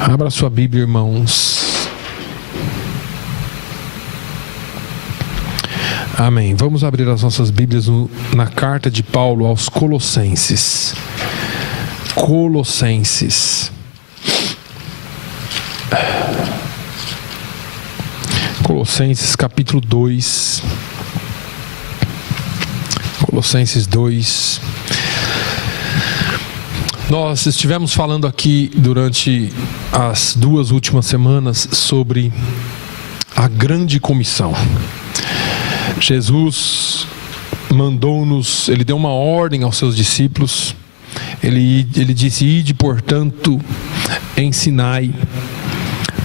Abra sua Bíblia, irmãos. Amém. Vamos abrir as nossas Bíblias na carta de Paulo aos Colossenses. Colossenses. Colossenses capítulo 2. Colossenses 2. Nós estivemos falando aqui durante as 2 últimas semanas sobre a grande comissão. Jesus mandou-nos, ele deu uma ordem aos seus discípulos. Ele disse: ide, portanto, ensinai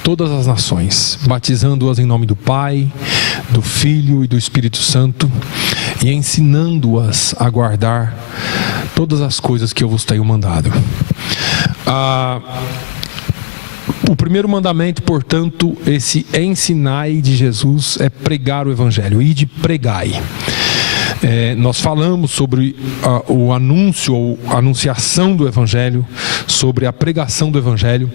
todas as nações, batizando-as em nome do Pai, do Filho e do Espírito Santo, e ensinando-as a guardar todas as coisas que eu vos tenho mandado. O primeiro mandamento, portanto, esse ensinai de Jesus, é pregar o Evangelho. Ide, pregai. Nós falamos sobre o anúncio ou anunciação do Evangelho, sobre a pregação do Evangelho.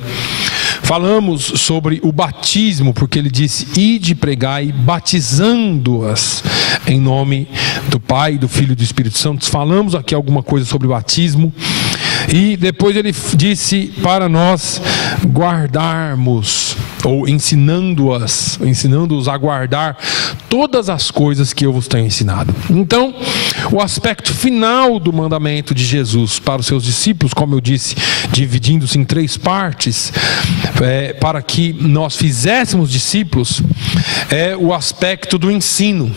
Falamos sobre o batismo, porque ele disse: ide, pregai, batizando-as em nome do Pai, do Filho e do Espírito Santo. Falamos aqui alguma coisa sobre o batismo. E depois ele disse para nós guardarmos, ou ensinando-os a guardar todas as coisas que eu vos tenho ensinado. Então, o aspecto final do mandamento de Jesus para os seus discípulos, como eu disse, dividindo-se em 3 partes, para que nós fizéssemos discípulos, é o aspecto do ensino.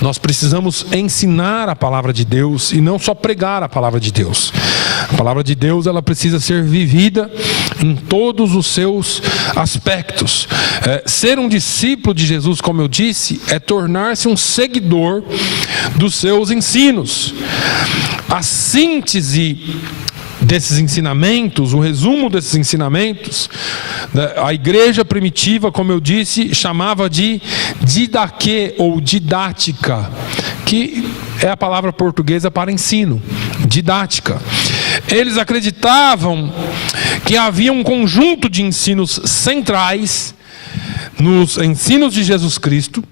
Nós precisamos ensinar a palavra de Deus e não só pregar a palavra de Deus. A palavra de Deus, ela precisa ser vivida em todos os seus aspectos. Ser um discípulo de Jesus, como eu disse, é tornar-se um seguidor dos seus ensinos. A síntese desses ensinamentos, o resumo desses ensinamentos, a igreja primitiva, como eu disse, chamava de didaquê ou didática, que é a palavra portuguesa para ensino, didática. Eles acreditavam que havia um conjunto de ensinos centrais nos ensinos de Jesus Cristo,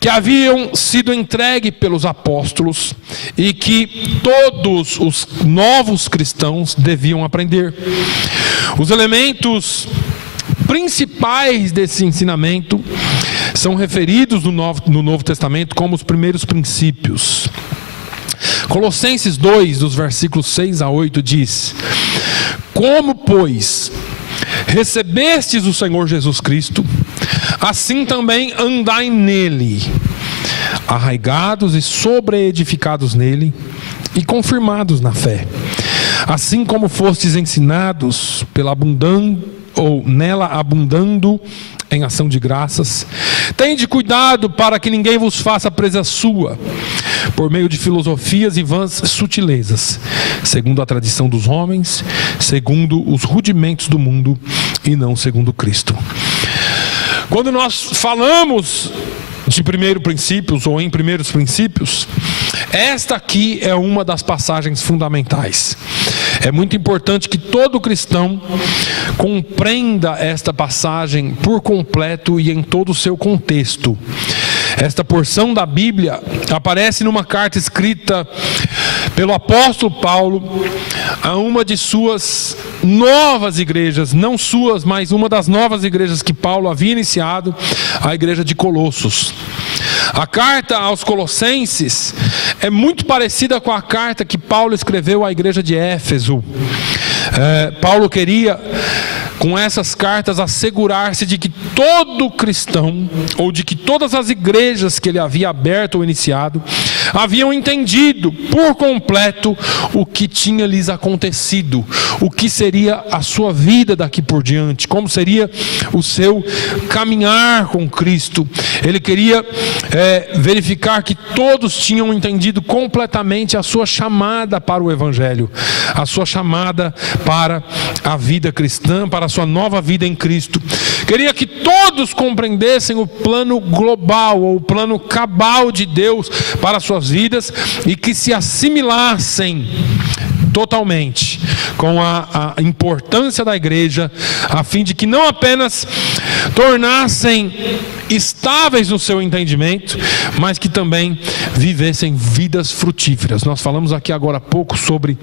que haviam sido entregues pelos apóstolos e que todos os novos cristãos deviam aprender. Os elementos principais desse ensinamento são referidos no Novo Testamento como os primeiros princípios. Colossenses 2, dos versículos 6 a 8 diz: como, pois, recebestes o Senhor Jesus Cristo, assim também andai nele, arraigados e sobreedificados nele e confirmados na fé, assim como fostes ensinados nela abundando em ação de graças. Tende cuidado para que ninguém vos faça presa sua, por meio de filosofias e vãs sutilezas, segundo a tradição dos homens, segundo os rudimentos do mundo, e não segundo Cristo. Quando nós falamos de primeiros princípios ou em primeiros princípios, esta aqui é uma das passagens fundamentais. É muito importante que todo cristão compreenda esta passagem por completo e em todo o seu contexto. Esta porção da Bíblia aparece numa carta escrita pelo apóstolo Paulo a uma de suas novas igrejas, não suas, mas uma das novas igrejas que Paulo havia iniciado, a igreja de Colossos. A carta aos Colossenses é muito parecida com a carta que Paulo escreveu à igreja de Éfeso. Paulo queria, com essas cartas, assegurar-se de que todo cristão, ou de que todas as igrejas que ele havia aberto ou iniciado, haviam entendido por completo o que tinha lhes acontecido, o que seria a sua vida daqui por diante, como seria o seu caminhar com Cristo. Ele queria verificar que todos tinham entendido completamente a sua chamada para o Evangelho, a sua chamada para a vida cristã, para a sua nova vida em Cristo. Queria que todos compreendessem o plano global, ou o plano cabal de Deus para as suas vidas, e que se assimilassem totalmente com a importância da igreja, a fim de que não apenas tornassem estáveis no seu entendimento, mas que também vivessem vidas frutíferas. Nós falamos aqui agora há pouco sobre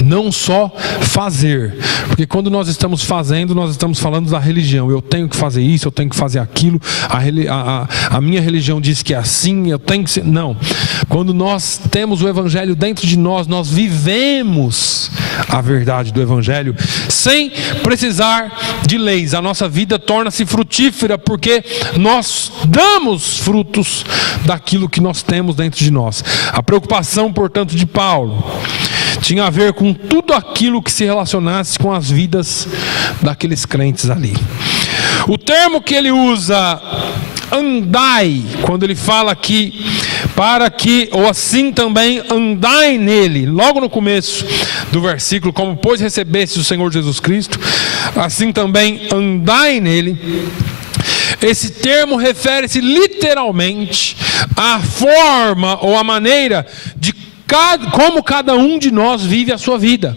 não só fazer, porque quando nós estamos fazendo, nós estamos falando da religião. Eu tenho que fazer isso, eu tenho que fazer aquilo, a minha religião diz que é assim, eu tenho que ser... Não, quando nós temos o Evangelho dentro de nós, nós vivemos a verdade do Evangelho sem precisar de leis. A nossa vida torna-se frutífera porque nós damos frutos daquilo que nós temos dentro de nós. A preocupação, portanto, de Paulo tinha a ver com tudo aquilo que se relacionasse com as vidas daqueles crentes ali. O termo que ele usa, andai, quando ele fala aqui, para que, ou assim também, andai nele, logo no começo do versículo, como pois recebeste o Senhor Jesus Cristo, assim também andai nele. Esse termo refere-se literalmente à forma ou à maneira de como cada um de nós vive a sua vida.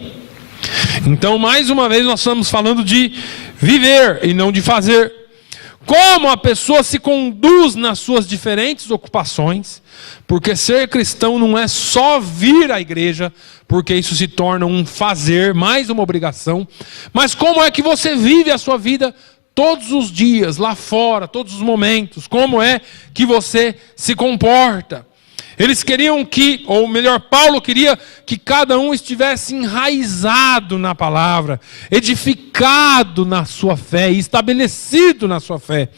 Então, mais uma vez, nós estamos falando de viver e não de fazer. Como a pessoa se conduz nas suas diferentes ocupações, porque ser cristão não é só vir à igreja, porque isso se torna um fazer, mais uma obrigação, mas como é que você vive a sua vida todos os dias, lá fora, todos os momentos, como é que você se comporta. Eles queriam que, ou melhor, Paulo queria que cada um estivesse enraizado na palavra, edificado na sua fé e estabelecido na sua fé.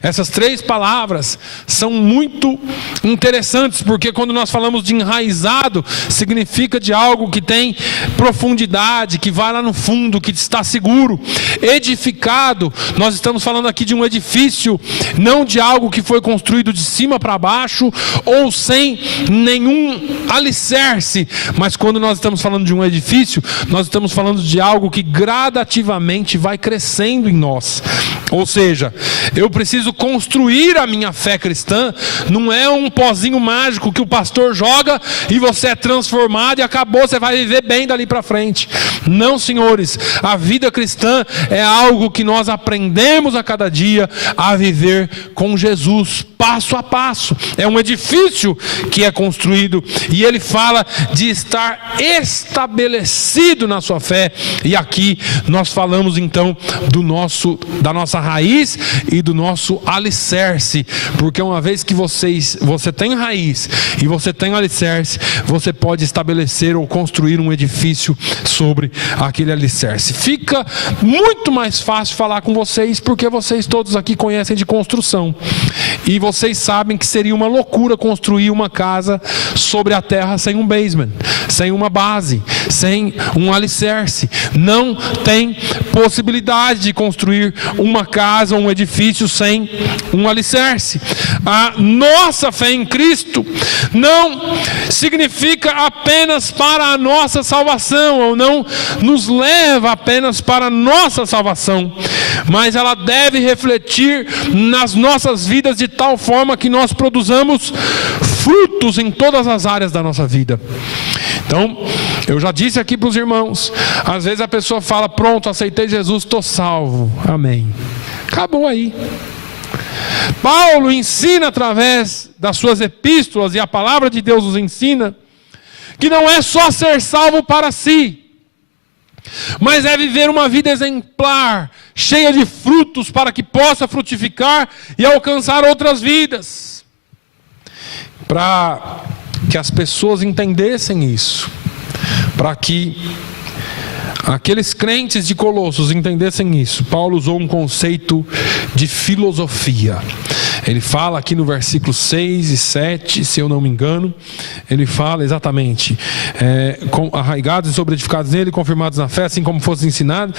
Essas três palavras são muito interessantes, porque quando nós falamos de enraizado, significa de algo que tem profundidade, que vai lá no fundo, que está seguro. Edificado, nós estamos falando aqui de um edifício, não de algo que foi construído de cima para baixo, ou sem nenhum alicerce. Mas quando nós estamos falando de um edifício, nós estamos falando de algo que gradativamente vai crescendo em nós. Ou seja, eu preciso construir a minha fé cristã. Não é um pozinho mágico que o pastor joga e você é transformado e acabou, você vai viver bem dali para frente. Não, senhores, a vida cristã é algo que nós aprendemos a cada dia a viver com Jesus, passo a passo. É um edifício que é construído, e ele fala de estar estabelecido na sua fé. E aqui nós falamos então da nossa raiz e do nosso alicerce, porque uma vez que você tem raiz e você tem alicerce, você pode estabelecer ou construir um edifício sobre aquele alicerce. Fica muito mais fácil falar com vocês, porque vocês todos aqui conhecem de construção, e vocês sabem que seria uma loucura construir uma casa sobre a terra sem um basement, sem uma base, sem um alicerce. Não tem possibilidade de construir uma casa ou um edifício sem um alicerce. A nossa fé em Cristo não significa apenas para a nossa salvação, ou não nos leva apenas para a nossa salvação, mas ela deve refletir nas nossas vidas de tal forma que nós produzamos frutos em todas as áreas da nossa vida. Então, eu já disse aqui para os irmãos, às vezes a pessoa fala, pronto, aceitei Jesus, estou salvo, amém. Acabou aí. Paulo ensina através das suas epístolas, e a palavra de Deus nos ensina, que não é só ser salvo para si, mas é viver uma vida exemplar, cheia de frutos, para que possa frutificar e alcançar outras vidas. Para que as pessoas entendessem isso, para que aqueles crentes de Colossos entendessem isso, Paulo usou um conceito de filosofia. Ele fala aqui no versículo 6 e 7, se eu não me engano, ele fala exatamente, arraigados e sobreedificados nele, confirmados na fé, assim como fosse ensinado,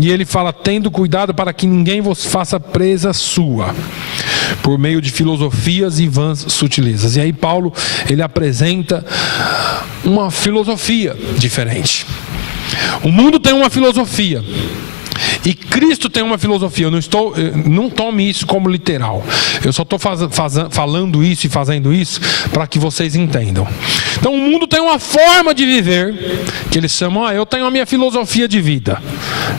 e ele fala, tendo cuidado para que ninguém vos faça presa sua, por meio de filosofias e vãs sutilezas. E aí Paulo, ele apresenta uma filosofia diferente. O mundo tem uma filosofia, E Cristo tem uma filosofia. Não tome isso como literal. Eu só estou falando isso e fazendo isso para que vocês entendam. Então o mundo tem uma forma de viver que eles chamam, eu tenho a minha filosofia de vida.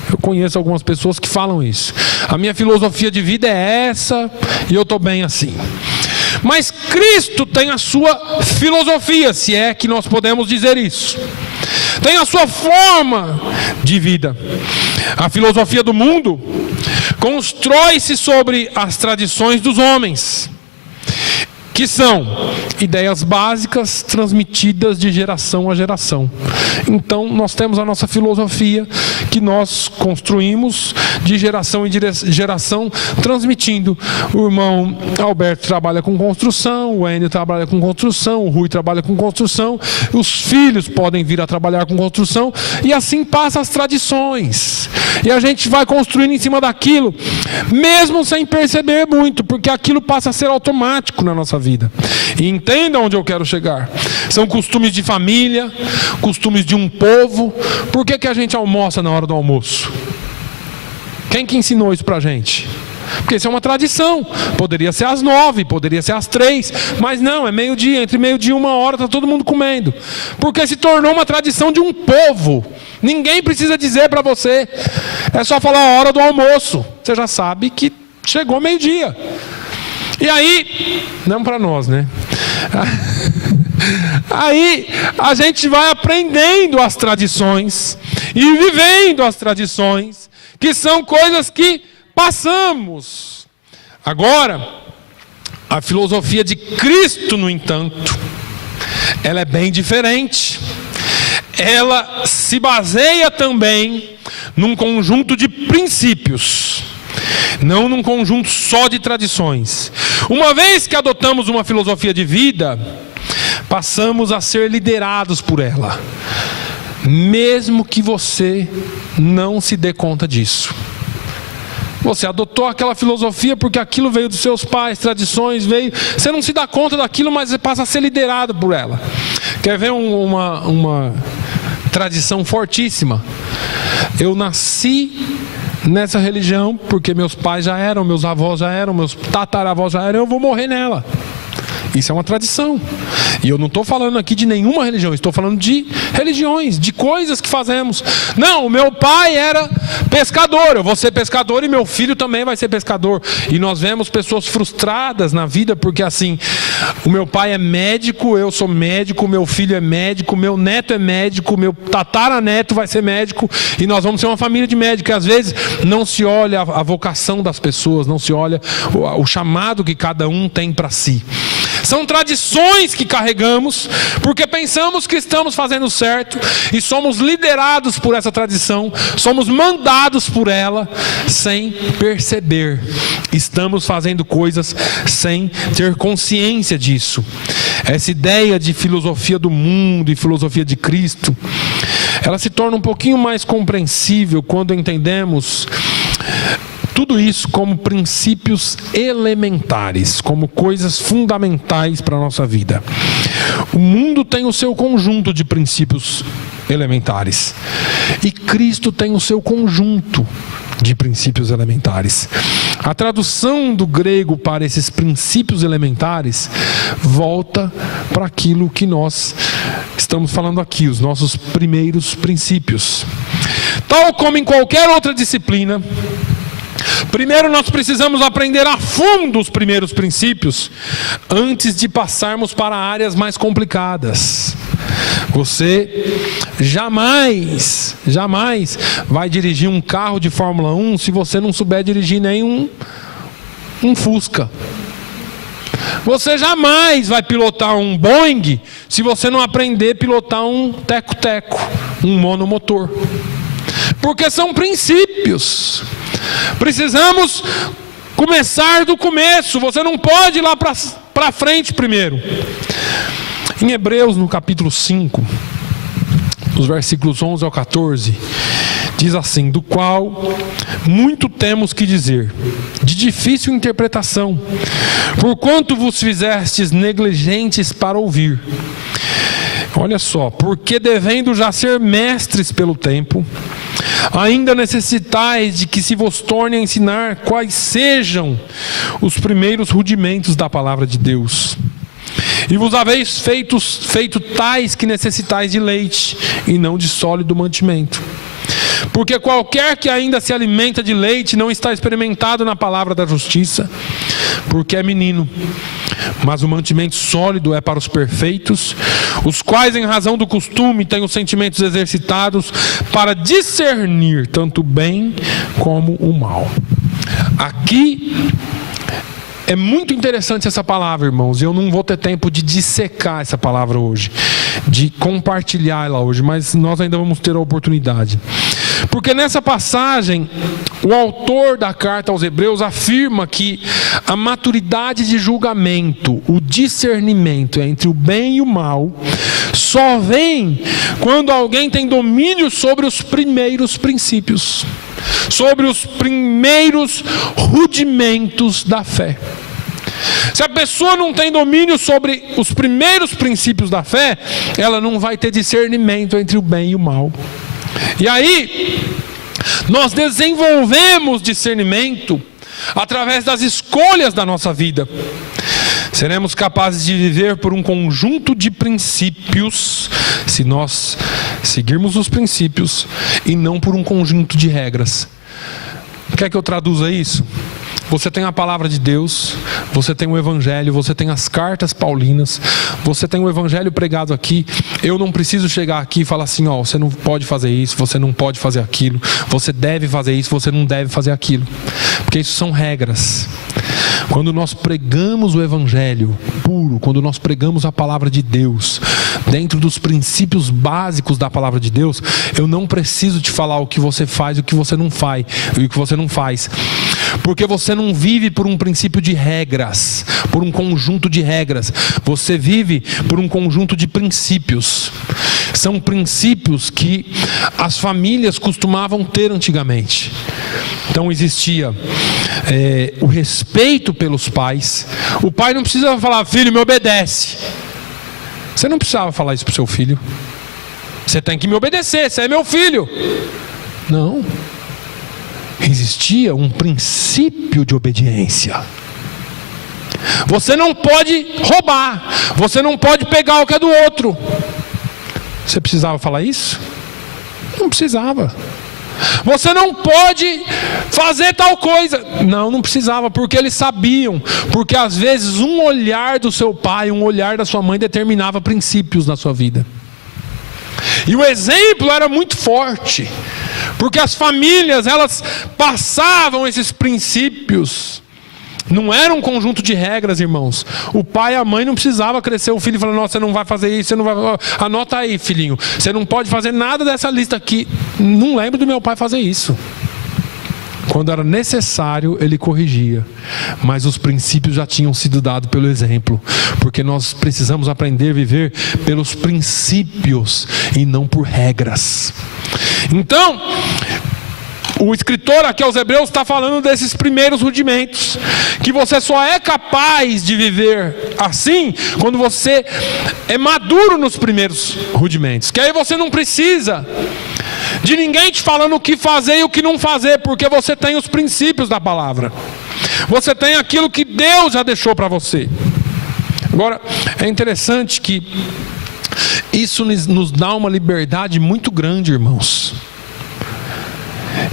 Eu conheço algumas pessoas que falam isso. A minha filosofia de vida é essa e eu estou bem assim. Mas Cristo tem a sua filosofia, se é que nós podemos dizer isso. Tem a sua forma de vida. A filosofia do mundo constrói-se sobre as tradições dos homens, que são ideias básicas transmitidas de geração a geração. Então nós temos a nossa filosofia que nós construímos de geração em geração, transmitindo. O irmão Alberto trabalha com construção, o Enio trabalha com construção, o Rui trabalha com construção, os filhos podem vir a trabalhar com construção, e assim passam as tradições. E a gente vai construindo em cima daquilo, mesmo sem perceber muito, porque aquilo passa a ser automático na nossa vida. E entenda onde eu quero chegar. São costumes de família, costumes de um povo. Por que a gente almoça na hora do almoço? Quem que ensinou isso pra gente? Porque isso é uma tradição. Poderia ser às 9, poderia ser às 3, mas não, é meio-dia, entre meio-dia e 1h está todo mundo comendo. Porque se tornou uma tradição de um povo. Ninguém precisa dizer para você. É só falar a hora do almoço. Você já sabe que chegou meio-dia. E aí, não para nós, né? Aí a gente vai aprendendo as tradições e vivendo as tradições, que são coisas que passamos. Agora, a filosofia de Cristo, no entanto, ela é bem diferente. Ela se baseia também num conjunto de princípios, não num conjunto só de tradições. Uma vez que adotamos uma filosofia de vida, passamos a ser liderados por ela, mesmo que você não se dê conta disso. Você adotou aquela filosofia porque aquilo veio dos seus pais, tradições, veio. Você não se dá conta daquilo, mas você passa a ser liderado por ela. Quer ver uma tradição fortíssima? Eu nasci nessa religião porque meus pais já eram, meus avós já eram, meus tataravós já eram, eu vou morrer nela. Isso é uma tradição. E eu não estou falando aqui de nenhuma religião, estou falando de religiões, de coisas que fazemos. Não, o meu pai era pescador, eu vou ser pescador e meu filho também vai ser pescador. E nós vemos pessoas frustradas na vida porque assim, o meu pai é médico, eu sou médico, meu filho é médico, meu neto é médico, meu tataraneto vai ser médico, e nós vamos ser uma família de médicos. E às vezes não se olha a vocação das pessoas, não se olha o chamado que cada um tem para si. São tradições que carregamos porque pensamos que estamos fazendo certo e somos liderados por essa tradição, somos mandados por ela sem perceber. Estamos fazendo coisas sem ter consciência disso. Essa ideia de filosofia do mundo e filosofia de Cristo, ela se torna um pouquinho mais compreensível quando entendemos tudo isso como princípios elementares, como coisas fundamentais para a nossa vida. O mundo tem o seu conjunto de princípios elementares e Cristo tem o seu conjunto de princípios elementares. A tradução do grego para esses princípios elementares volta para aquilo que nós estamos falando aqui, os nossos primeiros princípios. Tal como em qualquer outra disciplina, primeiro nós precisamos aprender a fundo os primeiros princípios antes de passarmos para áreas mais complicadas. Você jamais vai dirigir um carro de Fórmula 1 se você não souber dirigir nem um Fusca. Você jamais vai pilotar um Boeing se você não aprender a pilotar um teco-teco, um monomotor. Porque são princípios. Precisamos começar do começo. Você não pode ir lá para frente primeiro. Em Hebreus, no capítulo 5, os versículos 11 ao 14, diz assim: do qual muito temos que dizer, de difícil interpretação, porquanto vos fizestes negligentes para ouvir. Olha só, porque devendo já ser mestres pelo tempo, Ainda necessitais de que se vos torne a ensinar quais sejam os primeiros rudimentos da palavra de Deus. E vos haveis feito tais que necessitais de leite, e não de sólido mantimento. Porque qualquer que ainda se alimenta de leite não está experimentado na palavra da justiça, porque é menino. Mas o mantimento sólido é para os perfeitos, os quais, em razão do costume, têm os sentimentos exercitados para discernir tanto o bem como o mal. Aqui é muito interessante essa palavra, irmãos, e eu não vou ter tempo de dissecar essa palavra hoje, de compartilhá-la hoje, mas nós ainda vamos ter a oportunidade. Porque nessa passagem, o autor da carta aos Hebreus afirma que a maturidade de julgamento, o discernimento entre o bem e o mal, só vem quando alguém tem domínio sobre os primeiros princípios, sobre os primeiros rudimentos da fé. Se a pessoa não tem domínio sobre os primeiros princípios da fé, ela não vai ter discernimento entre o bem e o mal. E aí, nós desenvolvemos discernimento através das escolhas da nossa vida. Seremos capazes de viver por um conjunto de princípios, se nós seguirmos os princípios, e não por um conjunto de regras. Quer que eu traduza isso? Você tem a palavra de Deus, você tem o Evangelho, você tem as cartas paulinas, você tem o Evangelho pregado aqui. Eu não preciso chegar aqui e falar assim, ó, você não pode fazer isso, você não pode fazer aquilo, você deve fazer isso, você não deve fazer aquilo, porque isso são regras. Quando nós pregamos o Evangelho puro, quando nós pregamos a palavra de Deus, dentro dos princípios básicos da palavra de Deus, eu não preciso te falar o que você faz e o que você não faz, e o que você não faz, porque você não vive por um princípio de regras, por um conjunto de regras. Você vive por um conjunto de princípios. São princípios que as famílias costumavam ter antigamente. Então existia o respeito pelos pais. O pai não precisava falar, filho, me obedece. Você não precisava falar isso para o seu filho. Você tem que me obedecer, você é meu filho. Não. Existia um princípio de obediência. Você não pode roubar, você não pode pegar o que é do outro. Você precisava falar isso? Não precisava. Você não pode fazer tal coisa. Não precisava, porque eles sabiam. Porque às vezes um olhar do seu pai, um olhar da sua mãe determinava princípios na sua vida. E o exemplo era muito forte, porque as famílias, elas passavam esses princípios. Não era um conjunto de regras, irmãos. O pai e a mãe não precisava crescer o filho falando, nossa, você não vai fazer isso, você não vai... Anota aí, filhinho, você não pode fazer nada dessa lista aqui. Não lembro do meu pai fazer isso. Quando era necessário, ele corrigia. Mas os princípios já tinham sido dados pelo exemplo. Porque nós precisamos aprender a viver pelos princípios e não por regras. Então, o escritor aqui aos Hebreus está falando desses primeiros rudimentos, que você só é capaz de viver assim quando você é maduro nos primeiros rudimentos, que aí você não precisa de ninguém te falando o que fazer e o que não fazer, porque você tem os princípios da palavra, você tem aquilo que Deus já deixou para você. Agora, é interessante que isso nos dá uma liberdade muito grande, irmãos.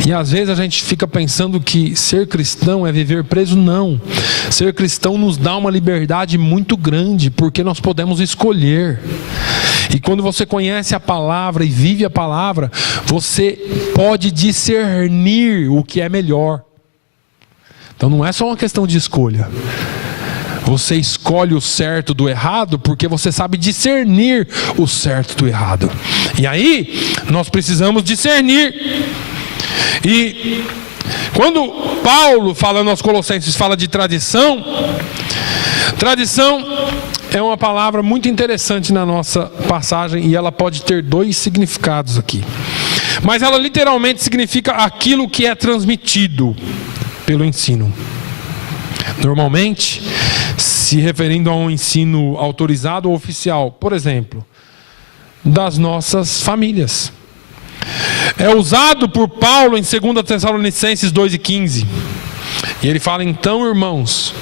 E às vezes a gente fica pensando que ser cristão é viver preso. Não. Ser cristão nos dá uma liberdade muito grande, porque nós podemos escolher. E quando você conhece a palavra e vive a palavra, você pode discernir o que é melhor. Então não é só uma questão de escolha. Você escolhe o certo do errado porque você sabe discernir o certo do errado. E aí, nós precisamos discernir. E quando Paulo, falando aos Colossenses, fala de tradição, tradição é uma palavra muito interessante na nossa passagem e ela pode ter dois significados aqui. Mas ela literalmente significa aquilo que é transmitido pelo ensino. Normalmente, se referindo a um ensino autorizado ou oficial, por exemplo, das nossas famílias. é usado por Paulo em 2 Tessalonicenses 2:15. E ele fala: então, irmãos,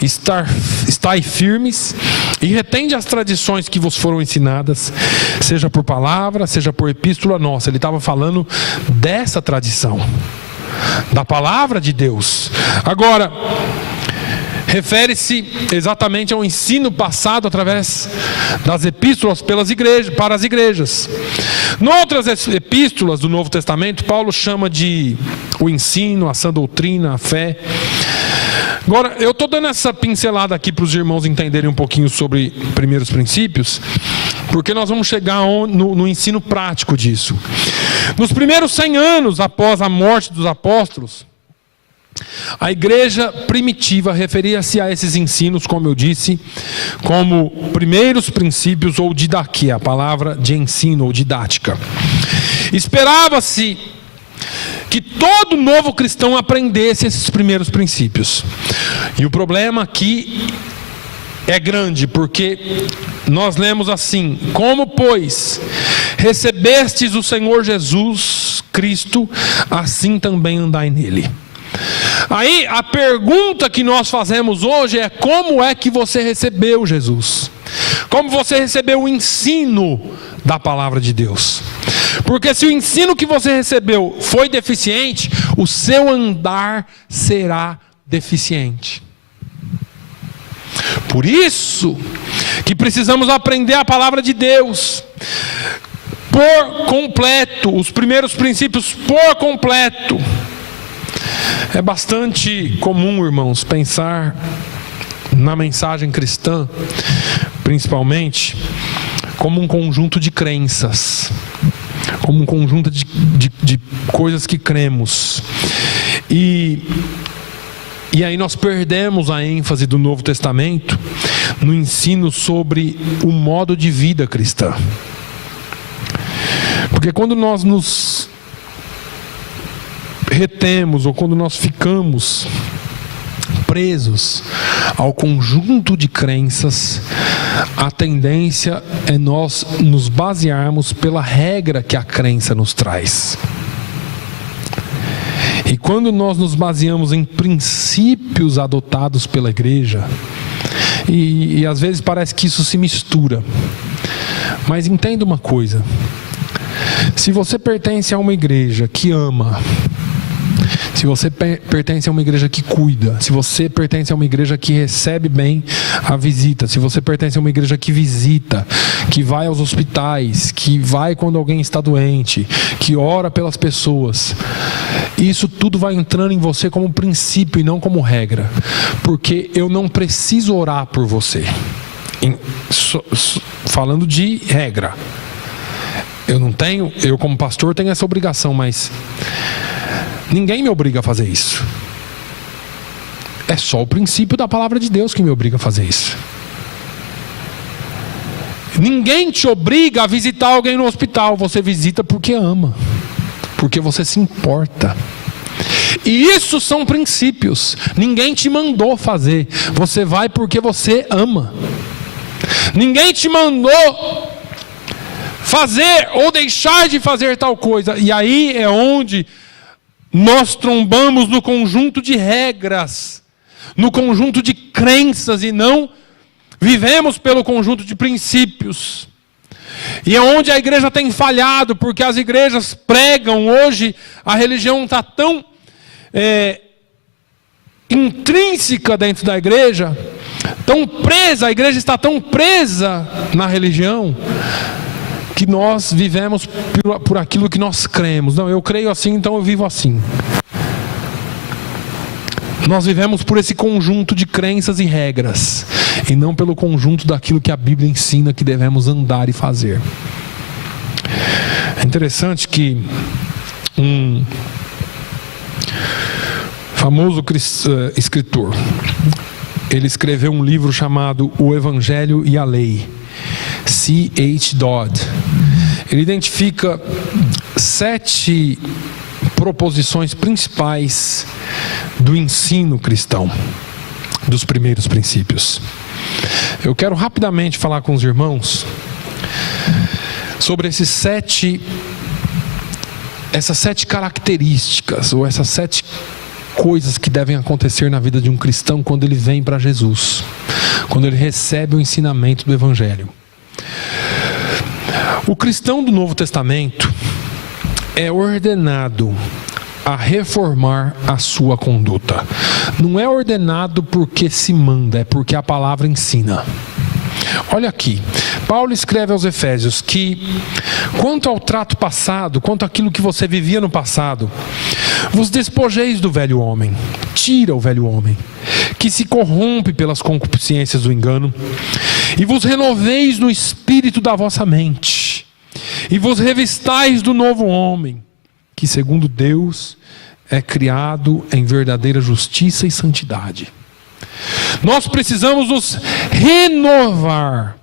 estai firmes e retende as tradições que vos foram ensinadas, seja por palavra, seja por epístola nossa. Ele estava falando dessa tradição, da palavra de Deus. Agora, refere-se exatamente ao ensino passado através das epístolas para as igrejas. Noutras epístolas do Novo Testamento, Paulo chama de o ensino, a sã doutrina, a fé. Agora, eu estou dando essa pincelada aqui para os irmãos entenderem um pouquinho sobre primeiros princípios, porque nós vamos chegar no ensino prático disso. Nos primeiros 100 anos após a morte dos apóstolos, a igreja primitiva referia-se a esses ensinos, como eu disse, como primeiros princípios ou didaquia, a palavra de ensino ou didática. Esperava-se que todo novo cristão aprendesse esses primeiros princípios. E o problema aqui é grande, porque nós lemos assim: como, pois, recebestes o Senhor Jesus Cristo, assim também andai nele. Aí a pergunta que nós fazemos hoje é: como é que você recebeu Jesus? Como você recebeu o ensino da palavra de Deus? Porque se o ensino que você recebeu foi deficiente, o seu andar será deficiente. Por isso que precisamos aprender a palavra de Deus por completo, os primeiros princípios por completo. É bastante comum, irmãos, pensar na mensagem cristã, principalmente, como um conjunto de crenças, como um conjunto de coisas que cremos. E aí nós perdemos a ênfase do Novo Testamento no ensino sobre o modo de vida cristã. Porque quando nós nos retemos, ou quando nós ficamos presos ao conjunto de crenças, a tendência é nós nos basearmos pela regra que a crença nos traz. E quando nós nos baseamos em princípios adotados pela igreja, e às vezes parece que isso se mistura, mas entenda uma coisa: se você pertence a uma igreja que ama, se você pertence a uma igreja que cuida, se você pertence a uma igreja que recebe bem a visita, se você pertence a uma igreja que visita, que vai aos hospitais, que vai quando alguém está doente, que ora pelas pessoas, isso tudo vai entrando em você como princípio e não como regra. Porque eu não preciso orar por você, falando de regra. Eu como pastor tenho essa obrigação, mas ninguém me obriga a fazer isso. É só o princípio da palavra de Deus que me obriga a fazer isso. Ninguém te obriga a visitar alguém no hospital. Você visita porque ama, porque você se importa. E isso são princípios. Ninguém te mandou fazer. Você vai porque você ama. Ninguém te mandou fazer ou deixar de fazer tal coisa. E aí é onde nós trombamos no conjunto de regras, no conjunto de crenças, e não vivemos pelo conjunto de princípios. E é onde a igreja tem falhado, porque as igrejas pregam hoje, a religião está tão intrínseca dentro da igreja, tão presa, a igreja está tão presa na religião, que nós vivemos por aquilo que nós cremos. Não, eu creio assim, então eu vivo assim. Nós vivemos por esse conjunto de crenças e regras, e não pelo conjunto daquilo que a Bíblia ensina que devemos andar e fazer. É interessante que um famoso escritor, ele escreveu um livro chamado O Evangelho e a Lei, C.H. Dodd. Ele identifica 7 proposições principais do ensino cristão, dos primeiros princípios. Eu quero rapidamente falar com os irmãos sobre esses 7 essas 7 características, ou essas 7 coisas que devem acontecer na vida de um cristão quando ele vem para Jesus, quando ele recebe o ensinamento do Evangelho. O cristão do Novo Testamento é ordenado a reformar a sua conduta. Não é ordenado porque se manda, é porque a palavra ensina. Olha aqui, Paulo escreve aos Efésios que, quanto ao trato passado, quanto àquilo que você vivia no passado, vos despojeis do velho homem, tira o velho homem, que se corrompe pelas concupiscências do engano, e vos renoveis no espírito da vossa mente, e vos revistais do novo homem, que segundo Deus é criado em verdadeira justiça e santidade. Nós precisamos nos renovar.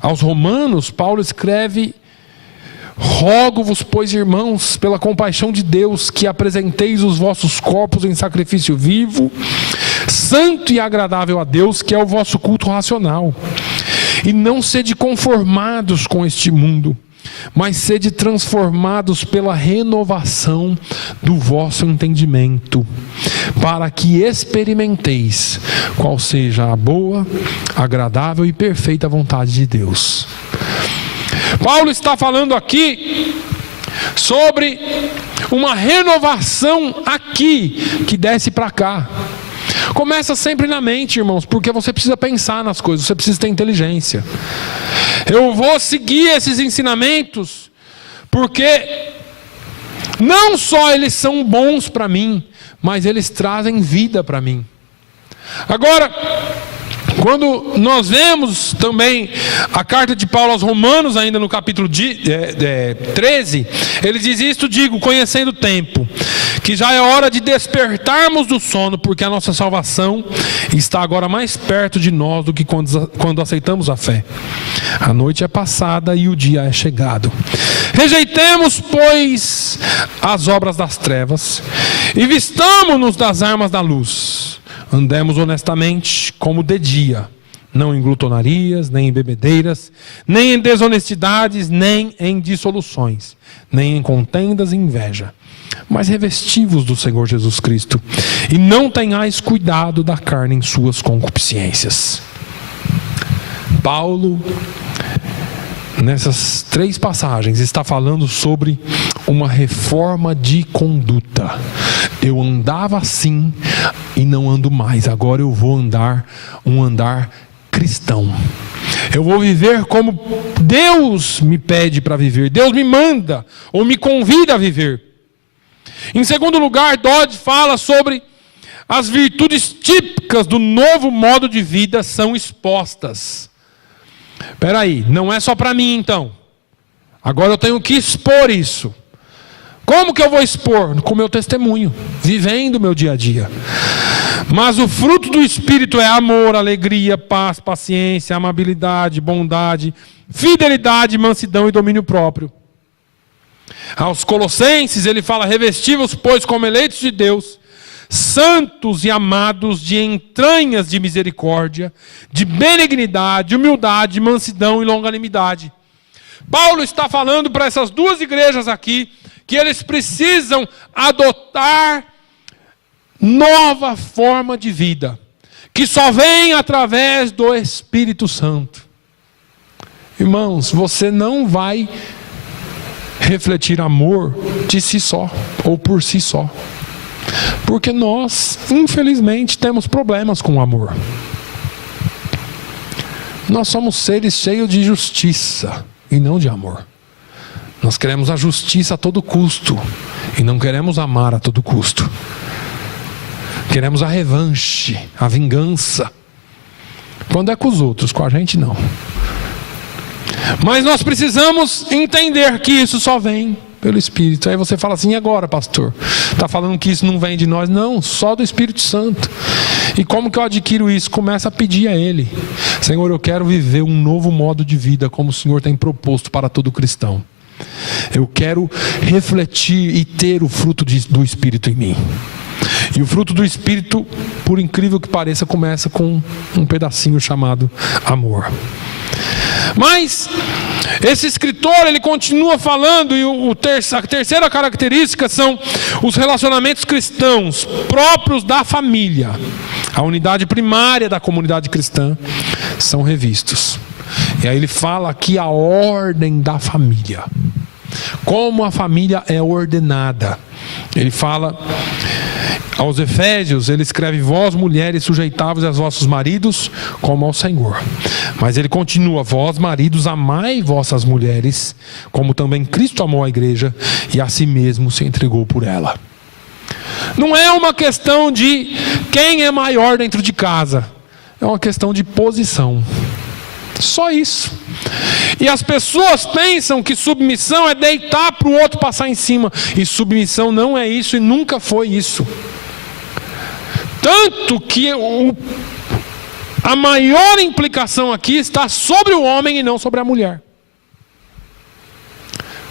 Aos Romanos, Paulo escreve: rogo-vos, pois, irmãos, pela compaixão de Deus, que apresenteis os vossos corpos em sacrifício vivo, santo e agradável a Deus, que é o vosso culto racional. E não sede conformados com este mundo, mas sede transformados pela renovação do vosso entendimento, para que experimenteis qual seja a boa, agradável e perfeita vontade de Deus. Paulo está falando aqui sobre uma renovação aqui, que desce para cá. Começa sempre na mente, irmãos, porque você precisa pensar nas coisas, você precisa ter inteligência. Eu vou seguir esses ensinamentos porque não só eles são bons para mim, mas eles trazem vida para mim. Agora, quando nós vemos também a carta de Paulo aos Romanos, ainda no capítulo 13, ele diz: isto digo, conhecendo o tempo, que já é hora de despertarmos do sono, porque a nossa salvação está agora mais perto de nós do que quando aceitamos a fé. A noite é passada e o dia é chegado. Rejeitemos, pois, as obras das trevas e vistamo-nos das armas da luz. Andemos honestamente como de dia, não em glutonarias, nem em bebedeiras, nem em desonestidades, nem em dissoluções, nem em contendas e inveja. Mas revesti-vos do Senhor Jesus Cristo, e não tenhais cuidado da carne em suas concupiscências. Paulo, nessas 3 passagens, está falando sobre uma reforma de conduta. Eu andava assim e não ando mais. Agora eu vou andar um andar cristão. Eu vou viver como Deus me pede para viver. Deus me manda ou me convida a viver. Em segundo lugar, Dodge fala sobre as virtudes típicas do novo modo de vida são expostas. Espera aí, não é só para mim então. Agora eu tenho que expor isso. Como que eu vou expor? Com o meu testemunho, vivendo o meu dia a dia. Mas o fruto do Espírito é amor, alegria, paz, paciência, amabilidade, bondade, fidelidade, mansidão e domínio próprio. Aos Colossenses ele fala: revesti-vos, pois, como eleitos de Deus, santos e amados, de entranhas de misericórdia, de benignidade, humildade, mansidão e longanimidade. Paulo está falando para essas 2 igrejas aqui que eles precisam adotar nova forma de vida, que só vem através do Espírito Santo. Irmãos, você não vai refletir amor de si só, ou por si só. Porque nós, infelizmente, temos problemas com o amor. Nós somos seres cheios de justiça e não de amor. Nós queremos a justiça a todo custo e não queremos amar a todo custo. Queremos a revanche, a vingança. Quando é com os outros, com a gente não. Mas nós precisamos entender que isso só vem pelo Espírito. Aí você fala assim: e agora, pastor? Está falando que isso não vem de nós? Não, só do Espírito Santo. E como que eu adquiro isso? Começa a pedir a Ele: Senhor, eu quero viver um novo modo de vida, como o Senhor tem proposto para todo cristão. Eu quero refletir e ter o fruto do Espírito em mim. E o fruto do Espírito, por incrível que pareça, começa com um pedacinho chamado amor. Mas esse escritor, ele continua falando, e a terceira característica são os relacionamentos cristãos próprios da família. A unidade primária da comunidade cristã são revistos. E aí ele fala aqui a ordem da família. Como a família é ordenada. Ele fala aos Efésios, ele escreve: vós mulheres sujeitai-vos aos vossos maridos como ao Senhor. Mas ele continua: vós maridos amai vossas mulheres, como também Cristo amou a igreja e a si mesmo se entregou por ela. Não é uma questão de quem é maior dentro de casa, é uma questão de posição. Só isso. E as pessoas pensam que submissão é deitar para o outro passar em cima. E submissão não é isso e nunca foi isso. Tanto que a maior implicação aqui está sobre o homem e não sobre a mulher.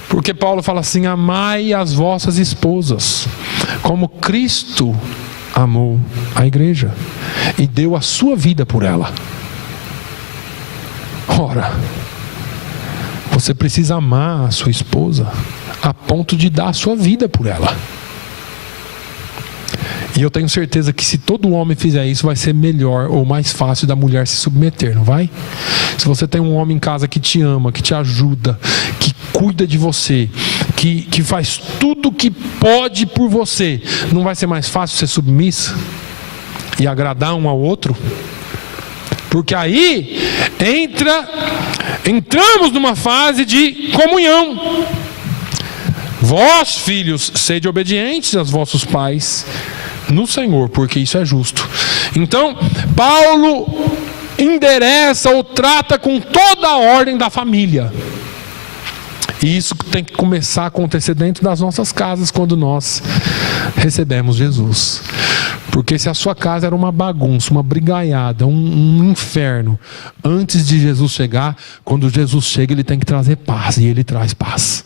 Porque Paulo fala assim: amai as vossas esposas, como Cristo amou a igreja e deu a sua vida por ela. Ora, você precisa amar a sua esposa a ponto de dar a sua vida por ela. E eu tenho certeza que se todo homem fizer isso, vai ser melhor ou mais fácil da mulher se submeter, não vai? Se você tem um homem em casa que te ama, que te ajuda, que cuida de você, que faz tudo o que pode por você, não vai ser mais fácil ser submissa e agradar um ao outro? Porque aí entramos numa fase de comunhão. Vós, filhos, sede obedientes aos vossos pais no Senhor, porque isso é justo. Então, Paulo endereça ou trata com toda a ordem da família. E isso tem que começar a acontecer dentro das nossas casas quando nós recebemos Jesus. Porque se a sua casa era uma bagunça, uma brigaiada, um inferno, antes de Jesus chegar, quando Jesus chega, ele tem que trazer paz, e ele traz paz.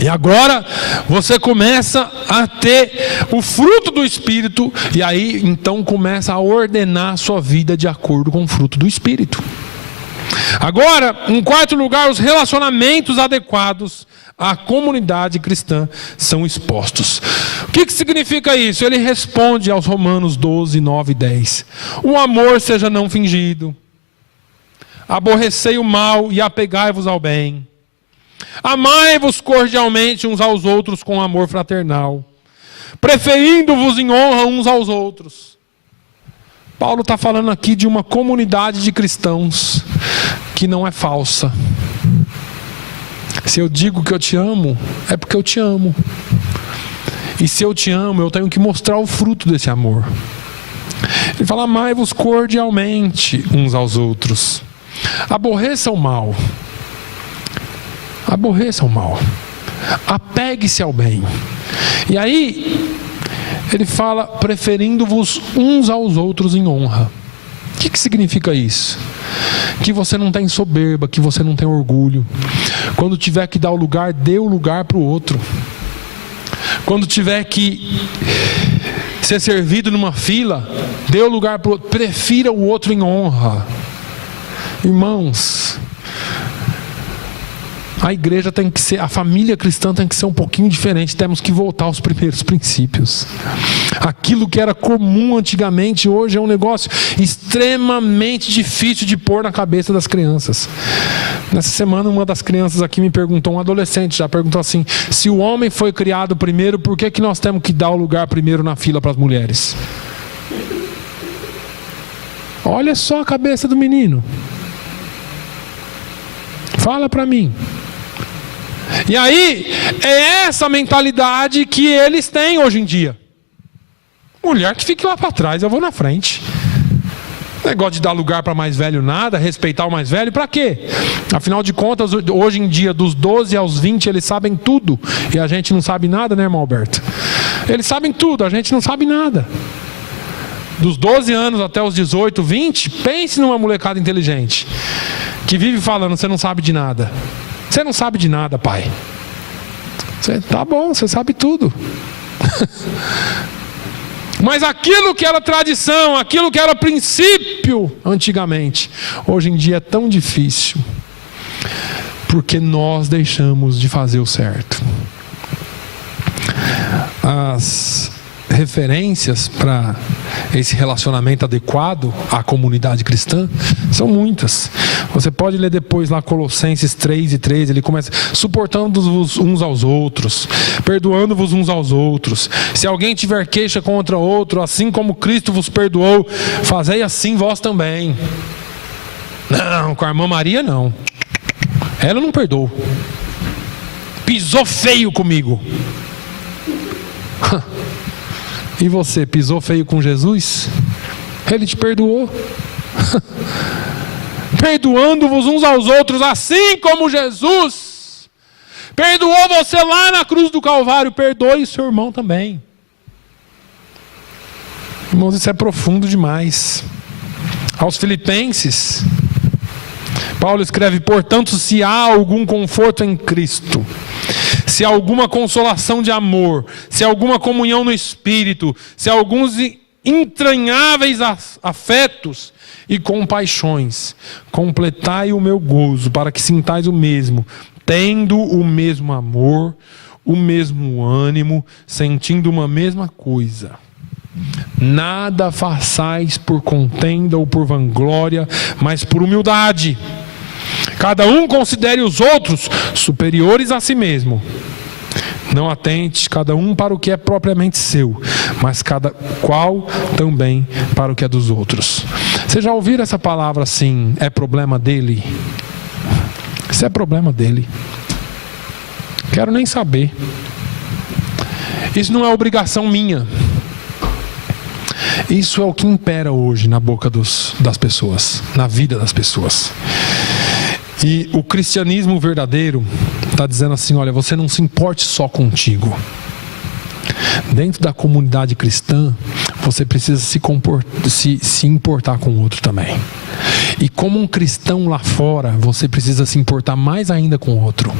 E agora você começa a ter o fruto do Espírito, e aí então começa a ordenar a sua vida de acordo com o fruto do Espírito. Agora, em quarto lugar, os relacionamentos adequados à comunidade cristã são expostos. O que significa isso? Ele responde aos Romanos 12, 9 e 10. O amor seja não fingido. Aborrecei o mal e apegai-vos ao bem. Amai-vos cordialmente uns aos outros com amor fraternal, preferindo-vos em honra uns aos outros. Paulo está falando aqui de uma comunidade de cristãos que não é falsa. Se eu digo que eu te amo, é porque eu te amo. E se eu te amo, eu tenho que mostrar o fruto desse amor. Ele fala: amai-vos cordialmente uns aos outros. Aborreça o mal. Aborreça o mal. Apegue-se ao bem. E aí ele fala: preferindo-vos uns aos outros em honra. O que significa isso? Que você não tem soberba, que você não tem orgulho. Quando tiver que dar o lugar, dê o lugar para o outro. Quando tiver que ser servido numa fila, dê o lugar para o outro. Prefira o outro em honra. Irmãos, a igreja tem que ser, a família cristã tem que ser um pouquinho diferente. Temos que voltar aos primeiros princípios. Aquilo que era comum antigamente, hoje é um negócio extremamente difícil de pôr na cabeça das crianças. Nessa semana, uma das crianças aqui me perguntou, um adolescente já perguntou assim: se o homem foi criado primeiro, por que nós temos que dar o lugar primeiro na fila para as mulheres? Olha só a cabeça do menino. Fala para mim. E aí, é essa mentalidade que eles têm hoje em dia. Mulher que fique lá para trás, eu vou na frente. Negócio de dar lugar para mais velho nada, respeitar o mais velho, para quê? Afinal de contas, hoje em dia, dos 12 aos 20, eles sabem tudo. E a gente não sabe nada, né, irmão Alberto? Eles sabem tudo, a gente não sabe nada. Dos 12 anos até os 18, 20, pense numa molecada inteligente, que vive falando: você não sabe de nada. Você não sabe de nada, pai. Tá bom, você sabe tudo. Mas aquilo que era tradição, aquilo que era princípio antigamente, hoje em dia é tão difícil, porque nós deixamos de fazer o certo. As referências para esse relacionamento adequado à comunidade cristã são muitas. Você pode ler depois lá Colossenses 3:13, ele começa: suportando-vos uns aos outros, perdoando-vos uns aos outros. Se alguém tiver queixa contra outro, assim como Cristo vos perdoou, fazei assim vós também. Não, com a irmã Maria não. Ela não perdoou. Pisou feio comigo. E você pisou feio com Jesus? Ele te perdoou. Perdoando-vos uns aos outros, assim como Jesus perdoou você lá na cruz do Calvário, perdoe seu irmão também. Irmãos, isso é profundo demais. Aos Filipenses, Paulo escreve: portanto, se há algum conforto em Cristo, se há alguma consolação de amor, se há alguma comunhão no Espírito, se há alguns entranháveis afetos e compaixões, completai o meu gozo, para que sintais o mesmo, tendo o mesmo amor, o mesmo ânimo, sentindo uma mesma coisa. Nada façais por contenda ou por vanglória, mas por humildade. Cada um considere os outros superiores a si mesmo. Não atente cada um para o que é propriamente seu, mas cada qual também para o que é dos outros. Você já ouviu essa palavra assim, é problema dele? Isso é problema dele. Quero nem saber. Isso não é obrigação minha. Isso é o que impera hoje na boca das pessoas, na vida das pessoas. E o cristianismo verdadeiro está dizendo assim: olha, você não se importe só contigo. Dentro da comunidade cristã, você precisa se importar com o outro também. E como um cristão lá fora, você precisa se importar mais ainda com o outro.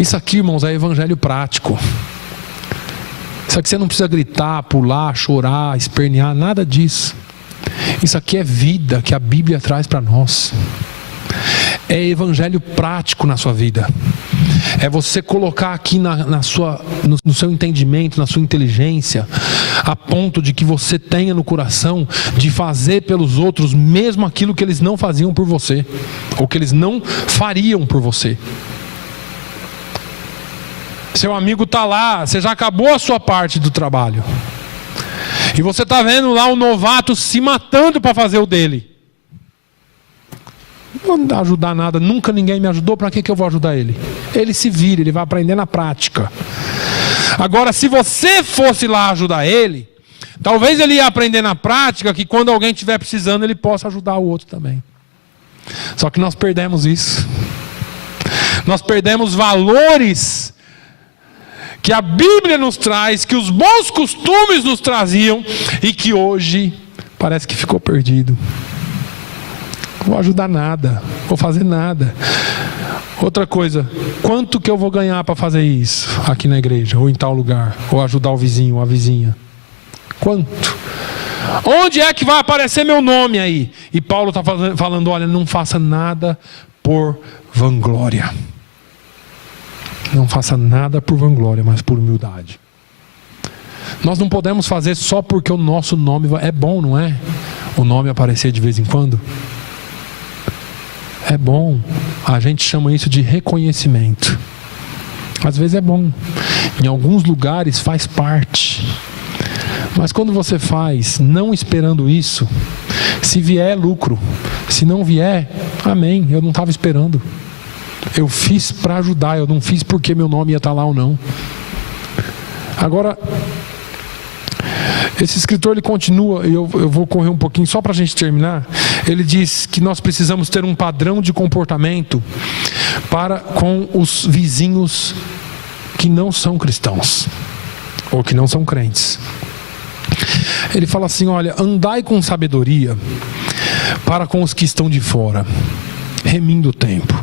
Isso aqui, irmãos, é evangelho prático. Isso aqui você não precisa gritar, pular, chorar, espernear, nada disso. Isso aqui é vida que a Bíblia traz para nós. É evangelho prático na sua vida. É você colocar aqui no seu entendimento, na sua inteligência, a ponto de que você tenha no coração de fazer pelos outros mesmo aquilo que eles não faziam por você, ou que eles não fariam por você. Seu amigo está lá, você já acabou a sua parte do trabalho, e você está vendo lá um novato se matando para fazer o dele. Não vou ajudar nada, nunca ninguém me ajudou, para que eu vou ajudar ele? Ele se vira, ele vai aprender na prática. Agora, se você fosse lá ajudar ele, talvez ele ia aprender na prática que quando alguém estiver precisando, ele possa ajudar o outro também. Só que nós perdemos isso. Nós perdemos valores que a Bíblia nos traz, que os bons costumes nos traziam, e que hoje parece que ficou perdido. Não vou ajudar nada, vou fazer nada. Outra coisa, quanto que eu vou ganhar para fazer isso aqui na igreja, ou em tal lugar, ou ajudar o vizinho, ou a vizinha? Quanto? Onde é que vai aparecer meu nome aí? E Paulo está falando, olha, não faça nada por vanglória. Não faça nada por vanglória, mas por humildade. Nós não podemos fazer só porque o nosso nome é bom, não é? O nome aparecer de vez em quando. É bom. A gente chama isso de reconhecimento. Às vezes é bom. Em alguns lugares faz parte. Mas quando você faz, não esperando isso, se vier é lucro. Se não vier, amém. Eu não estava esperando. Eu fiz para ajudar, eu não fiz porque meu nome ia estar lá ou não. Agora, esse escritor ele continua, e eu vou correr um pouquinho só para a gente terminar. Ele diz que nós precisamos ter um padrão de comportamento para com os vizinhos que não são cristãos, ou que não são crentes. Ele fala assim, olha, andai com sabedoria para com os que estão de fora, remindo o tempo.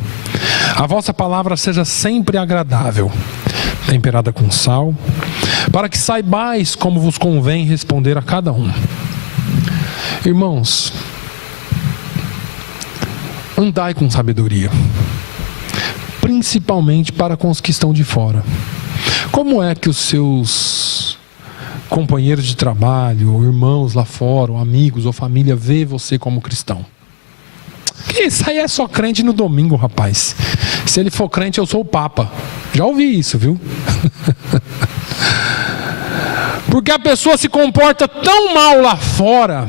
A vossa palavra seja sempre agradável, temperada com sal, para que saibais como vos convém responder a cada um. Irmãos, andai com sabedoria, principalmente para com os que estão de fora. Como é que os seus companheiros de trabalho, ou irmãos lá fora, ou amigos, ou família, vê você como cristão? Isso aí é só crente no domingo, rapaz. Se ele for crente, eu sou o Papa. Já ouvi isso, viu? Porque a pessoa se comporta tão mal lá fora,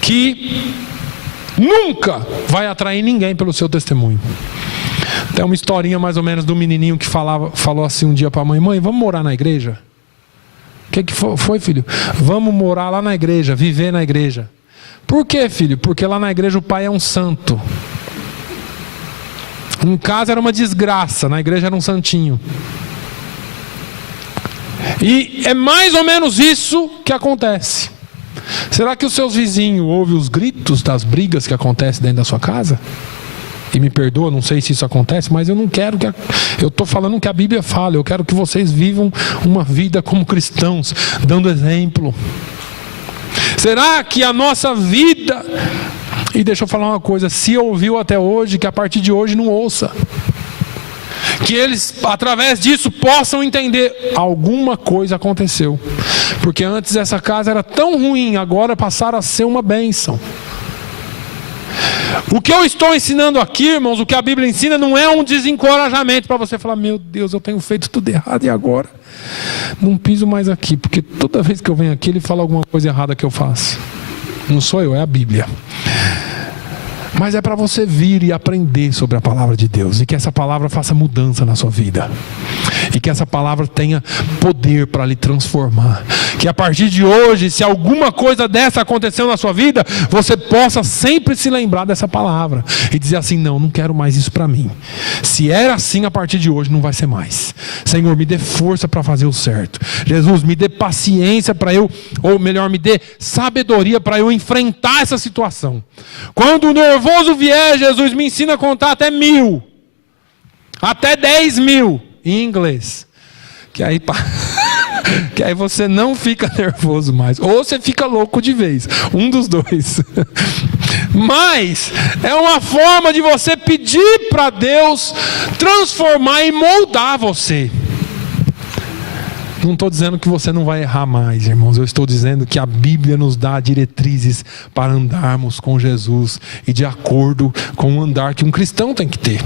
que nunca vai atrair ninguém pelo seu testemunho. Tem uma historinha mais ou menos do menininho que falou assim um dia para a mãe: mãe, vamos morar na igreja? O que foi, filho? Vamos morar lá na igreja, viver na igreja. Por quê, filho? Porque lá na igreja o pai é um santo. Em casa era uma desgraça, na igreja era um santinho. E é mais ou menos isso que acontece. Será que os seus vizinhos ouvem os gritos das brigas que acontecem dentro da sua casa? E me perdoa, não sei se isso acontece, mas eu não quero que... Eu estou falando o que a Bíblia fala. Eu quero que vocês vivam uma vida como cristãos, dando exemplo. Será que a nossa vida... E deixa eu falar uma coisa: se ouviu até hoje, que a partir de hoje não ouça. Que eles, através disso, possam entender: alguma coisa aconteceu. Porque antes essa casa era tão ruim, agora passaram a ser uma bênção. O que eu estou ensinando aqui, irmãos, o que a Bíblia ensina, não é um desencorajamento para você falar: meu Deus, eu tenho feito tudo errado e agora não piso mais aqui, porque toda vez que eu venho aqui ele fala alguma coisa errada que eu faço. Não sou eu, é a Bíblia. Mas é para você vir e aprender sobre a palavra de Deus, e que essa palavra faça mudança na sua vida, e que essa palavra tenha poder para lhe transformar. Que a partir de hoje, se alguma coisa dessa aconteceu na sua vida, você possa sempre se lembrar dessa palavra e dizer assim: não quero mais isso para mim. Se era assim, a partir de hoje não vai ser mais. Senhor, me dê força para fazer o certo. Jesus, me dê paciência para eu, ou melhor, me dê sabedoria para eu enfrentar essa situação. Quando o nervoso vier, Jesus, me ensina a contar até 1000, até 10.000 em inglês, que aí você não fica nervoso mais, ou você fica louco de vez, um dos dois. Mas é uma forma de você pedir para Deus transformar e moldar você. Não estou dizendo que você não vai errar mais, irmãos. Eu estou dizendo que a Bíblia nos dá diretrizes para andarmos com Jesus e de acordo com o andar que um cristão tem que ter.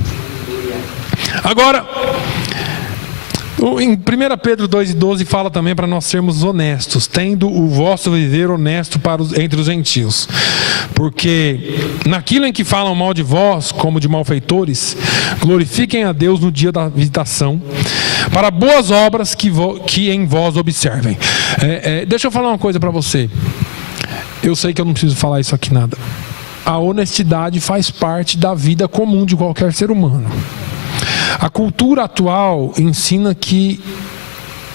Agora, em 1 Pedro 2,12 fala também para nós sermos honestos, tendo o vosso viver honesto entre os gentios. Porque naquilo em que falam mal de vós, como de malfeitores, glorifiquem a Deus no dia da visitação, para boas obras que em vós observem. Deixa eu falar uma coisa para você. Eu sei que eu não preciso falar isso aqui nada. A honestidade faz parte da vida comum de qualquer ser humano. A cultura atual ensina que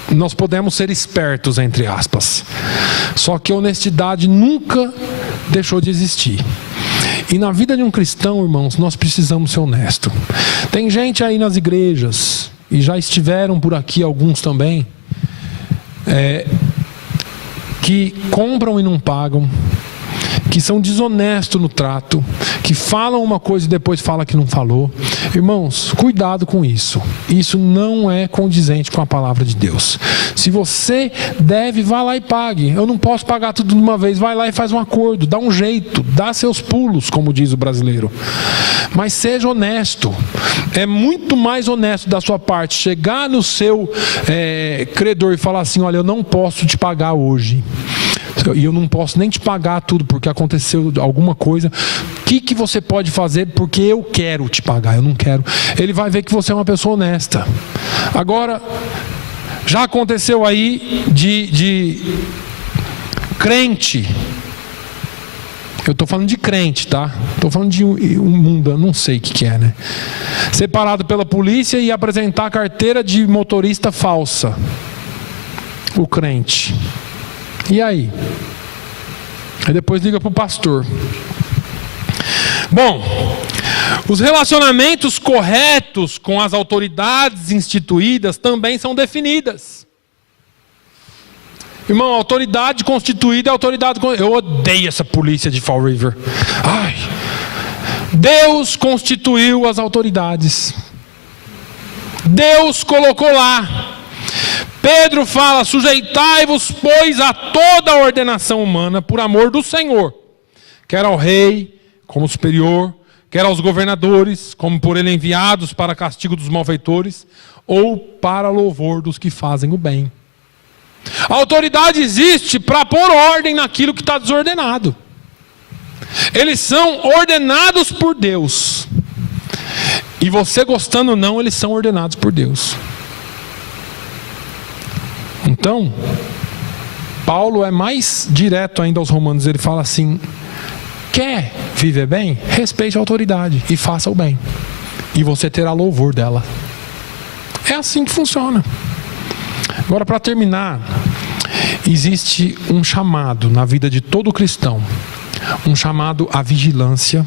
nós podemos ser espertos, entre aspas. Só que a honestidade nunca deixou de existir. E na vida de um cristão, irmãos, nós precisamos ser honestos. Tem gente aí nas igrejas, e já estiveram por aqui alguns também, que compram e não pagam, que são desonestos no trato, que falam uma coisa e depois falam que não falou. Irmãos, cuidado com isso. Isso não é condizente com a palavra de Deus. Se você deve, vá lá e pague. Eu não posso pagar tudo de uma vez. Vai lá e faz um acordo, dá um jeito, dá seus pulos, como diz o brasileiro. Mas seja honesto. É muito mais honesto da sua parte chegar no seu credor e falar assim: olha, eu não posso te pagar hoje. E eu não posso nem te pagar tudo porque aconteceu alguma coisa. O que você pode fazer? Porque eu quero te pagar, eu não quero. Ele vai ver que você é uma pessoa honesta. Agora, já aconteceu aí de crente. Eu estou falando de crente, tá? Estou falando de um mundo, eu não sei o que é, né? Separado pela polícia e apresentar a carteira de motorista falsa. O crente. E aí? Aí depois liga para o pastor. Bom, Os relacionamentos corretos com as autoridades instituídas também são definidas. Irmão, autoridade constituída é autoridade... Eu odeio essa polícia de Fall River. Ai, Deus constituiu as autoridades. Deus colocou lá. Pedro fala: sujeitai-vos, pois, a toda a ordenação humana por amor do Senhor, quer ao rei como superior, quer aos governadores como por ele enviados para castigo dos malfeitores, ou para louvor dos que fazem o bem. A autoridade existe para pôr ordem naquilo que está desordenado. Eles são ordenados por Deus. E você gostando ou não, eles são ordenados por Deus. Então, Paulo é mais direto ainda aos romanos. Ele fala assim: quer viver bem? Respeite a autoridade e faça o bem, e você terá louvor dela. É assim que funciona. Agora, para terminar, existe um chamado na vida de todo cristão, um chamado à vigilância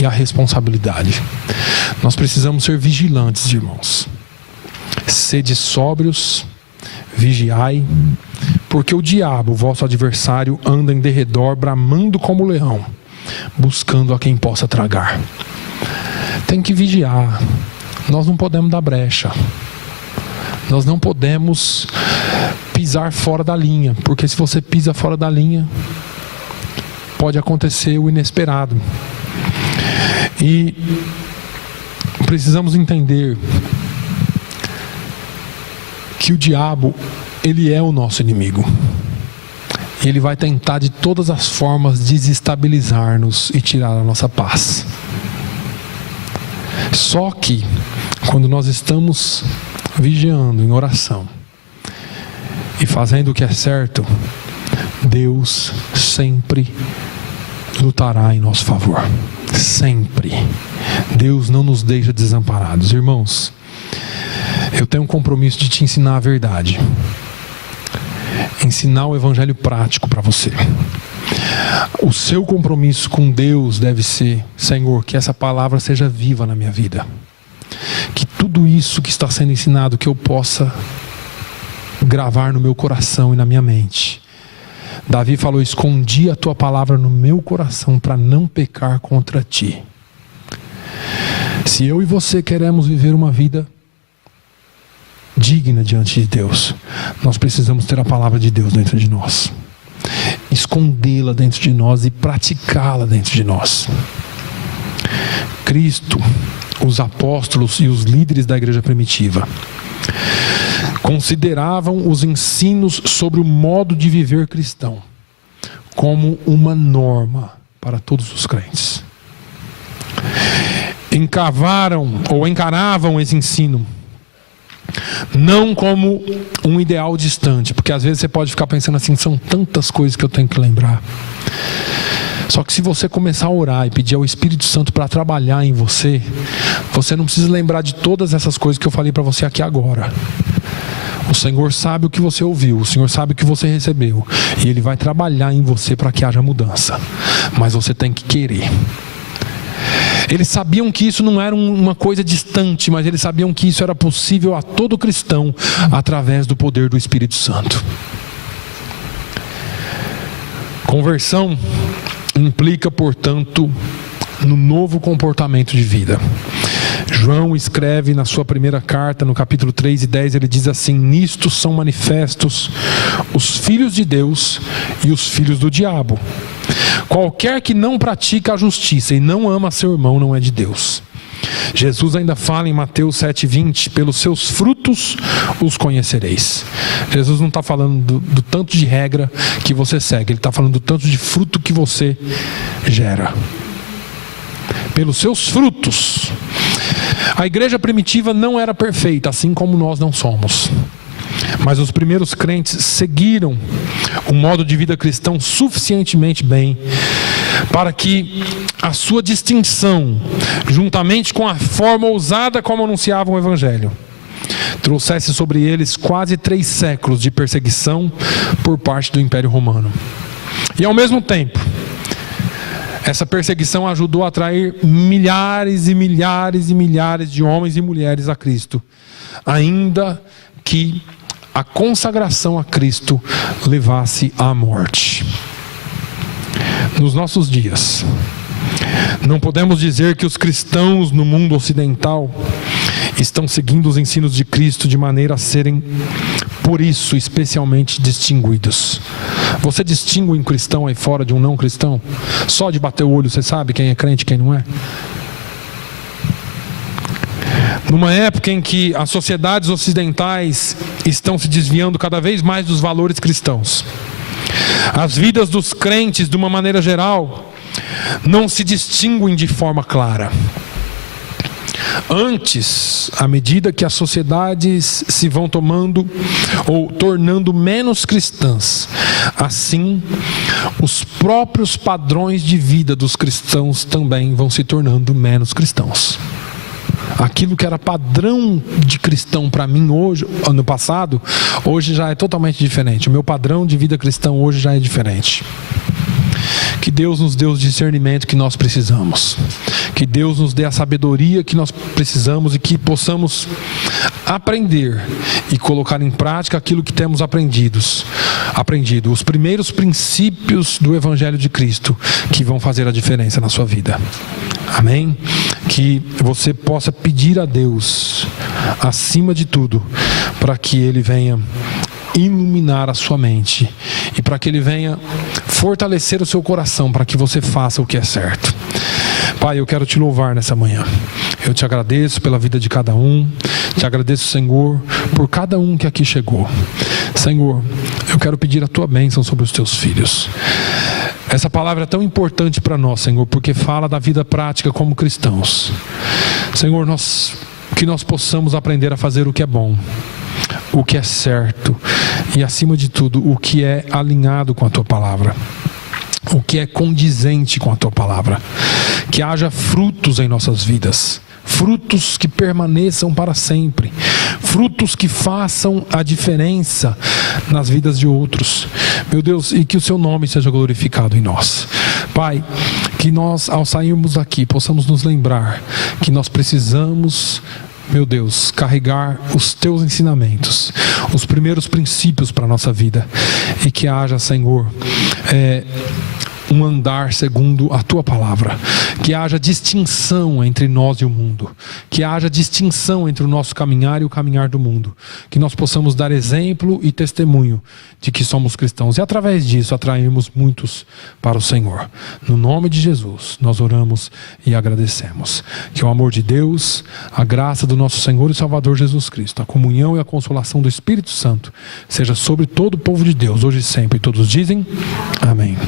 e à responsabilidade. Nós precisamos ser vigilantes, irmãos. Sede sóbrios, vigiai, porque o diabo, vosso adversário, anda em derredor, bramando como leão, buscando a quem possa tragar. Tem que vigiar. Nós não podemos dar brecha. Nós não podemos pisar fora da linha, porque se você pisa fora da linha, pode acontecer o inesperado. E precisamos entender que o diabo, ele é o nosso inimigo. Ele vai tentar de todas as formas desestabilizar-nos e tirar a nossa paz. Só que, quando nós estamos vigiando em oração e fazendo o que é certo, Deus sempre lutará em nosso favor. Sempre. Deus não nos deixa desamparados. Irmãos, eu tenho um compromisso de te ensinar a verdade. Ensinar o evangelho prático para você. O seu compromisso com Deus deve ser: Senhor, que essa palavra seja viva na minha vida. Que tudo isso que está sendo ensinado, que eu possa gravar no meu coração e na minha mente. Davi falou: escondi a tua palavra no meu coração para não pecar contra ti. Se eu e você queremos viver uma vida digna diante de Deus, nós precisamos ter a palavra de Deus dentro de nós, escondê-la dentro de nós e praticá-la dentro de nós. Cristo, os apóstolos e os líderes da igreja primitiva consideravam os ensinos sobre o modo de viver cristão como uma norma para todos os crentes. Encaravam esse ensino não como um ideal distante, porque às vezes você pode ficar pensando assim: são tantas coisas que eu tenho que lembrar. Só que se você começar a orar e pedir ao Espírito Santo para trabalhar em você, você não precisa lembrar de todas essas coisas que eu falei para você aqui agora. O Senhor sabe o que você ouviu, o Senhor sabe o que você recebeu, e Ele vai trabalhar em você para que haja mudança. Mas você tem que querer. Eles sabiam que isso não era uma coisa distante, mas eles sabiam que isso era possível a todo cristão através do poder do Espírito Santo. Conversão implica, portanto, no novo comportamento de vida. João escreve na sua primeira carta, no capítulo 3:10, ele diz assim: nisto são manifestos os filhos de Deus e os filhos do diabo. Qualquer que não pratica a justiça e não ama seu irmão não é de Deus. Jesus ainda fala em Mateus 7:20: pelos seus frutos os conhecereis. Jesus não está falando do tanto de regra que você segue, ele está falando do tanto de fruto que você gera. Pelos seus frutos. A igreja primitiva não era perfeita, assim como nós não somos. Mas os primeiros crentes seguiram o modo de vida cristão suficientemente bem para que a sua distinção, juntamente com a forma ousada como anunciavam o evangelho, trouxesse sobre eles quase 3 séculos de perseguição por parte do Império Romano. E ao mesmo tempo, Essa perseguição ajudou a atrair milhares e milhares e milhares de homens e mulheres a Cristo, ainda que a consagração a Cristo levasse à morte. Nos nossos dias, não podemos dizer que os cristãos no mundo ocidental estão seguindo os ensinos de Cristo de maneira a serem, por isso, especialmente distinguidos. Você distingue um cristão aí fora de um não cristão? Só de bater o olho você sabe quem é crente e quem não é? Numa época em que as sociedades ocidentais estão se desviando cada vez mais dos valores cristãos, as vidas dos crentes, de uma maneira geral, não se distinguem de forma clara. Antes, à medida que as sociedades se vão tomando ou tornando menos cristãs, assim, os próprios padrões de vida dos cristãos também vão se tornando menos cristãos. Aquilo que era padrão de cristão para mim hoje, no passado, hoje já é totalmente diferente. O meu padrão de vida cristão hoje já é diferente. Que Deus nos dê o discernimento que nós precisamos. Que Deus nos dê a sabedoria que nós precisamos e que possamos aprender e colocar em prática aquilo que temos aprendido. Os primeiros princípios do Evangelho de Cristo que vão fazer a diferença na sua vida. Amém? Que você possa pedir a Deus, acima de tudo, para que Ele venha iluminar a sua mente e para que Ele venha fortalecer o seu coração para que você faça o que é certo. Pai, eu quero te louvar nessa manhã. Eu te agradeço pela vida de cada um. Te agradeço, Senhor, por cada um que aqui chegou. Senhor, eu quero pedir a tua bênção sobre os teus filhos. Essa palavra é tão importante para nós, Senhor, porque fala da vida prática como cristãos. Senhor, que nós possamos aprender a fazer o que é bom, o que é certo e, acima de tudo, o que é alinhado com a tua palavra, o que é condizente com a tua palavra. Que haja frutos em nossas vidas, frutos que permaneçam para sempre, frutos que façam a diferença nas vidas de outros, meu Deus, e que o seu nome seja glorificado em nós. Pai, que nós, ao sairmos daqui, possamos nos lembrar que nós precisamos, meu Deus, carregar os teus ensinamentos, os primeiros princípios para a nossa vida, e que haja, Senhor, um andar segundo a tua palavra, que haja distinção entre nós e o mundo, que haja distinção entre o nosso caminhar e o caminhar do mundo, que nós possamos dar exemplo e testemunho de que somos cristãos e através disso atrairmos muitos para o Senhor. No nome de Jesus nós oramos e agradecemos. Que o amor de Deus, a graça do nosso Senhor e Salvador Jesus Cristo, a comunhão e a consolação do Espírito Santo seja sobre todo o povo de Deus, hoje e sempre. E todos dizem amém.